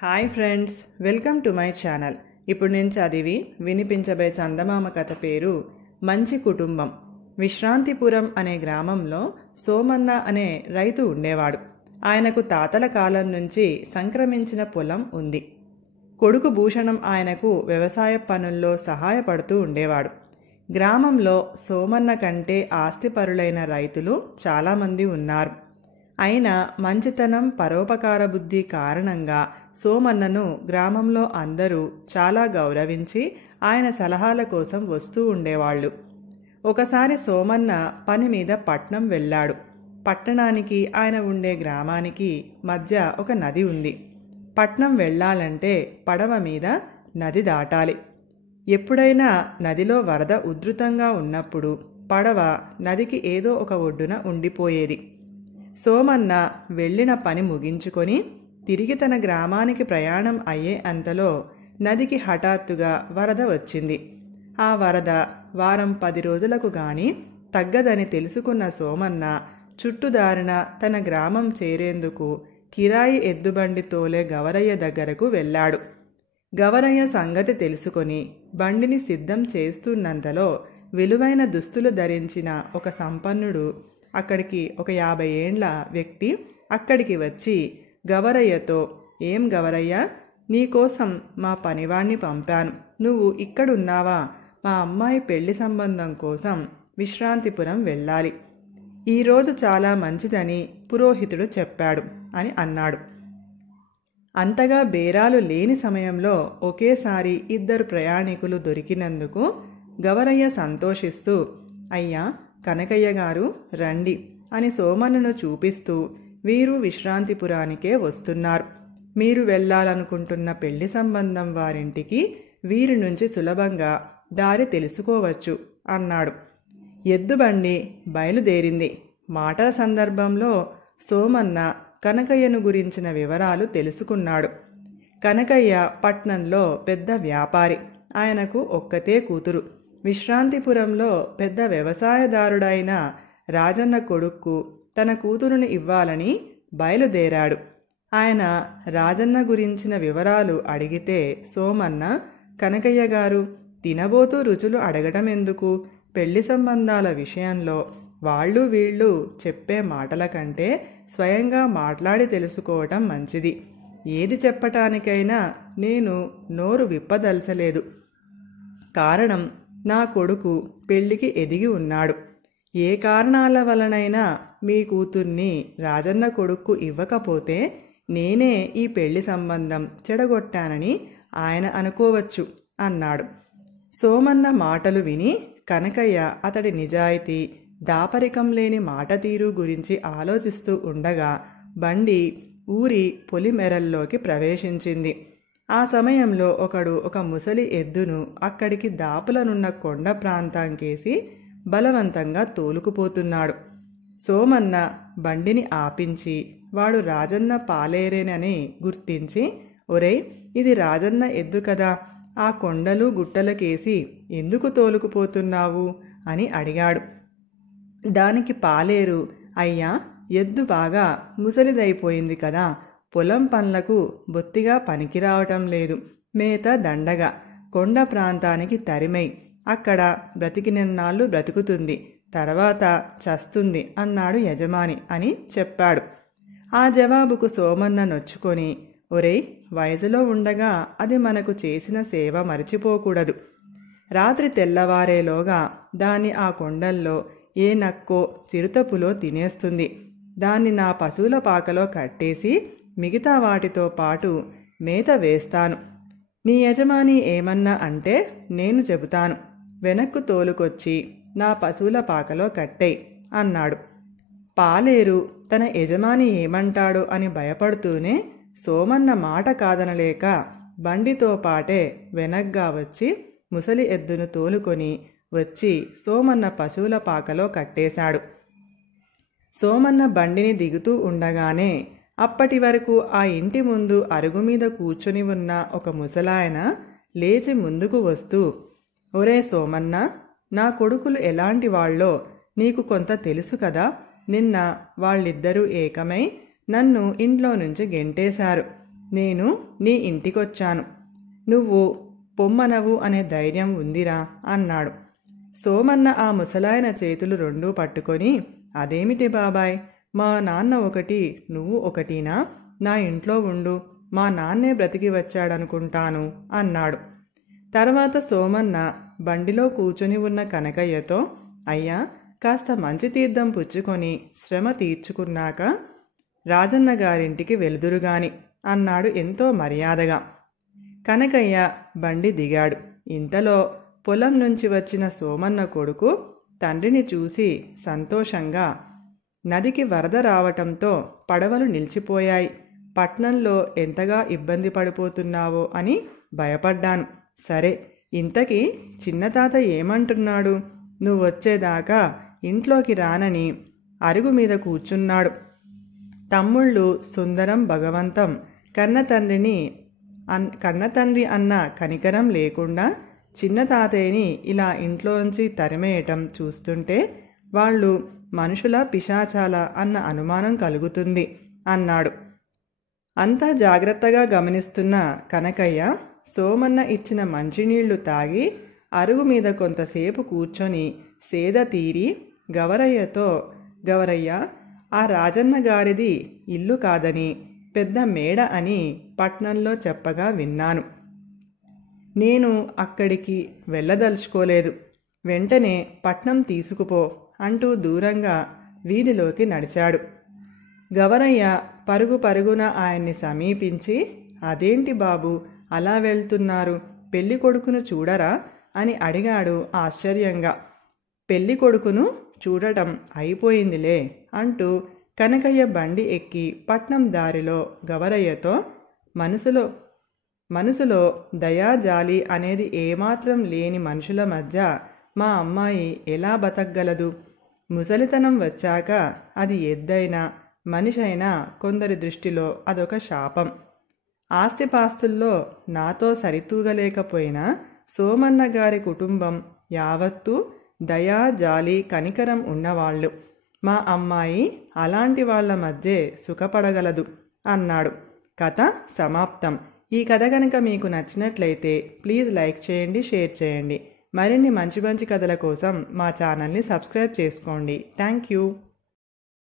Hi friends, welcome to my channel. ఇప్పుడు నేను చదివి వినిపించబోయే చందమామ కథ పేరు మంచి కుటుంబం. విశ్రాంతిపురం అనే గ్రామంలో సోమన్న అనే రైతు ఉండేవాడు. ఆయనకు తాతల కాలం నుంచి సంక్రమించిన పొలం ఉంది. కొడుకు భూషణం ఆయనకు వ్యవసాయ పనుల్లో సహాయపడుతూ ఉండేవాడు. గ్రామంలో సోమన్న కంటే ఆస్తిపరులైన రైతులు చాలామంది ఉన్నారు. అయినా మంచితనం, పరోపకార బుద్ధి కారణంగా సోమన్నను గ్రామంలో అందరూ చాలా గౌరవించి ఆయన సలహాల కోసం వస్తూ ఉండేవాళ్ళు. ఒకసారి సోమన్న పని మీద పట్నం వెళ్ళాడు. పట్టణానికి ఆయన ఉండే గ్రామానికి మధ్య ఒక నది ఉంది. పట్నం వెళ్ళాలంటే పడవ మీద నది దాటాలి. ఎప్పుడైనా నదిలో వరద ఉధృతంగా ఉన్నప్పుడు పడవ నదికి ఏదో ఒక ఒడ్డున ఉండిపోయేది. సోమన్న వెళ్ళిన పని ముగించుకొని తిరిగి తన గ్రామానికి ప్రయాణం అయ్యే అంతలో నదికి హఠాత్తుగా వరద వచ్చింది. ఆ వరద వారం 10 రోజులకు గాని తగ్గదని తెలుసుకున్న సోమన్న చుట్టుదారిన తన గ్రామం చేరేందుకు కిరాయి ఎద్దుబండి తోలే గవరయ్య దగ్గరకు వెళ్ళాడు. గవరయ్య సంగతి తెలుసుకొని బండిని సిద్ధం చేస్తున్నంతలో విలువైన దుస్తులు ధరించిన ఒక సంపన్నుడు, అక్కడికి ఒక 50 ఏండ్ల వ్యక్తి అక్కడికి వచ్చి గవరయ్యతో, "ఏం గవరయ్య, నీకోసం మా పనివాణ్ణి పంపాను. నువ్వు ఇక్కడున్నావా? మా అమ్మాయి పెళ్లి సంబంధం కోసం విశ్రాంతిపురం వెళ్ళాలి. ఈరోజు చాలా మంచిదని పురోహితుడు చెప్పాడు" అని అన్నాడు. అంతగా బేరాలు లేని సమయంలో ఒకేసారి 2 ప్రయాణికులు దొరికినందుకు గవరయ్య సంతోషిస్తూ, "అయ్యా కనకయ్య గారు, రండి" అని సోమన్నను చూపిస్తూ, "వీరు విశ్రాంతిపురానికే వస్తున్నారు. మీరు వెళ్ళాలనుకుంటున్న పెళ్లి సంబంధం వారింటికి వీరి నుంచి సులభంగా దారి తెలుసుకోవచ్చు" అన్నాడు. ఎద్దుబండి బయలుదేరింది. మాటల సందర్భంలో సోమన్న కనకయ్యను గురించిన వివరాలు తెలుసుకున్నాడు. కనకయ్య పట్నంలో పెద్ద వ్యాపారి. ఆయనకు ఒక్కతే కూతురు. విశ్రాంతిపురంలో పెద్ద వ్యవసాయదారుడైన రాజన్న కొడుక్కు తన కూతురుని ఇవ్వాలని బయలుదేరాడు. ఆయన రాజన్న గురించిన వివరాలు అడిగితే సోమన్న, "కనకయ్య గారు, తినబోతూ రుచులు అడగటం ఎందుకు? పెళ్లి సంబంధాల విషయంలో వాళ్ళు వీళ్ళు చెప్పే మాటల కంటే స్వయంగా మాట్లాడి తెలుసుకోవటం మంచిది. ఏది చెప్పటానికైనా నేను నోరు విప్పదలచలేదు. కారణం, నా కొడుకు పెళ్లికి ఎదిగి ఉన్నాడు. ఏ కారణాల వలనైనా మీ కూతుర్ని రాజన్న కొడుక్కు ఇవ్వకపోతే నేనే ఈ పెళ్లి సంబంధం చెడగొట్టానని ఆయన అనుకోవచ్చు" అన్నాడు. సోమన్న మాటలు విని కనకయ్య అతడి నిజాయితీ, దాపరికం లేని మాట తీరు గురించి ఆలోచిస్తూ ఉండగా బండి ఊరి పొలిమెరల్లోకి ప్రవేశించింది. ఆ సమయంలో ఒకడు ఒక ముసలి ఎద్దును అక్కడికి దాపులనున్న కొండ ప్రాంతంకేసి బలవంతంగా తోలుకుపోతున్నాడు. సోమన్న బండిని ఆపించి వాడు రాజన్న పాలేరేనని గుర్తించి, "ఒరేయ్, ఇది రాజన్న ఎద్దు కదా, ఆ కొండలు గుట్టలకేసి ఎందుకు తోలుకుపోతున్నావు" అని అడిగాడు. దానికి పాలేరు, "అయ్యా, ఎద్దు బాగా ముసలిదైపోయింది కదా, పొలం పనులకు బొత్తిగా పనికిరావటం లేదు. మేత దండగా కొండ ప్రాంతానికి తరిమై అక్కడ బ్రతికినన్నాళ్ళు బ్రతుకుతుంది, తర్వాత చస్తుంది" అన్నాడు యజమాని అని చెప్పాడు. ఆ జవాబుకు సోమన్న నొచ్చుకొని, "ఒరేయ్, వయసులో ఉండగా అది మనకు చేసిన సేవ మరిచిపోకూడదు. రాత్రి తెల్లవారేలోగా దాన్ని ఆ కొండల్లో ఏ నక్కో చిరుతపులో తినేస్తుంది. దాన్ని నా పశువుల పాకలో కట్టేసి మిగతా వాటితో పాటు మేత వేస్తాను. నీ యజమాని ఏమన్నా అంటే నేను చెబుతాను. వెనక్కు తోలుకొచ్చి నా పశువుల పాకలో కట్టేయ్" అన్నాడు. పాలేరు తన యజమాని ఏమంటాడో అని భయపడుతూనే సోమన్న మాట కాదనలేక బండితో పాటే వెనగ్గా వచ్చి ముసలి ఎద్దును తోలుకొని వచ్చి సోమన్న పశువుల పాకలో కట్టేశాడు. సోమన్న బండిని దిగుతూ ఉండగానే అప్పటి వరకు ఆ ఇంటి ముందు అరుగు మీద కూర్చుని ఉన్న ఒక ముసలాయన లేచి ముందుకు వస్తూ, "ఒరే సోమన్న, నా కొడుకులు ఎలాంటి వాళ్ళో నీకు కొంత తెలుసు కదా. నిన్న వాళ్ళిద్దరూ ఏకమై నన్ను ఇంట్లో నుంచి గెంటేశారు. నేను నీ ఇంటికొచ్చాను, నువ్వు పొమ్మనవు అనే ధైర్యం ఉందిరా అన్నాడు. సోమన్న ఆ ముసలాయన చేతులు రెండూ పట్టుకొని, అదేమిటి బాబాయ్, మా నాన్న ఒకటి నువ్వు ఒకటినా, నా ఇంట్లో ఉండు, మా నాన్నే బ్రతికి వచ్చాడనుకుంటాను అన్నాడు. తర్వాత సోమన్న బండిలో కూర్చుని ఉన్న కనకయ్యతో, అయ్యా, కాస్త మంచి తీర్థం పుచ్చుకొని శ్రమ తీర్చుకున్నాక రాజన్న గారింటికి వెలుదురుగాని అన్నాడు ఎంతో మర్యాదగా. కనకయ్య బండి దిగాడు. ఇంతలో పొలం నుంచి వచ్చిన సోమన్న కొడుకు తండ్రిని చూసి సంతోషంగా, నదికి వరద రావటంతో పడవలు నిలిచిపోయాయి, పట్నంలో ఎంతగా ఇబ్బంది పడిపోతున్నావో అని భయపడ్డాను. సరే, ఇంతకీ చిన్నతాత ఏమంటున్నాడు? నువ్వొచ్చేదాకా ఇంట్లోకి రానని అరుగు మీద కూర్చున్నాడు. తమ్ముళ్ళు సుందరం, భగవంతం కన్నతండ్రి అన్న కనికరం లేకుండా చిన్న తాతయ్యని ఇలా ఇంట్లోంచి తరిమేయటం చూస్తుంటే వాళ్ళు మనుషుల పిశాచాల అన్న అనుమానం కలుగుతుంది అన్నాడు. అంతా జాగ్రత్తగా గమనిస్తున్న కనకయ్య సోమన్న ఇచ్చిన మంచినీళ్లు తాగి అరుగు మీద కొంతసేపు కూర్చొని సేద తీరి గవరయ్యతో, గవరయ్య, ఆ రాజన్న గారిది ఇల్లు కాదని పెద్ద మేడ అని పట్నంలో చెప్పగా విన్నాను. నేను అక్కడికి వెళ్ళదలుచుకోలేదు, వెంటనే పట్నం తీసుకుపో అంటూ దూరంగా వీధిలోకి నడిచాడు. గవరయ్య పరుగు పరుగున ఆయన్ని సమీపించి, అదేంటి బాబు అలా వెళ్తున్నారు, పెళ్లి కొడుకును చూడరా అని అడిగాడు ఆశ్చర్యంగా. పెళ్లి కొడుకును చూడటం అయిపోయిందిలే అంటూ కనకయ్య బండి ఎక్కి పట్నం దారిలో గవరయ్యతో, మనసులో దయా జాలి అనేది ఏమాత్రం లేని మనుషుల మధ్య మా అమ్మాయి ఎలా బతకగలదు? ముసలితనం వచ్చాక అది ఎద్దైనా మనిషైనా కొందరి దృష్టిలో అదొక శాపం. ఆస్తిపాస్తుల్లో నాతో సరితూగలేకపోయినా సోమన్న గారి కుటుంబం యావత్తూ దయా జాలి కనికరం ఉన్నవాళ్ళు. మా అమ్మాయి అలాంటి వాళ్ళ మధ్య సుఖపడగలదు అన్నాడు. కథ సమాప్తం. ఈ కథ కనుక మీకు నచ్చినట్లయితే ప్లీజ్ లైక్ చేయండి, షేర్ చేయండి. మరిన్ని మంచి మంచి కథల కోసం మా ఛానల్ని సబ్స్క్రైబ్ చేసుకోండి. Thank you.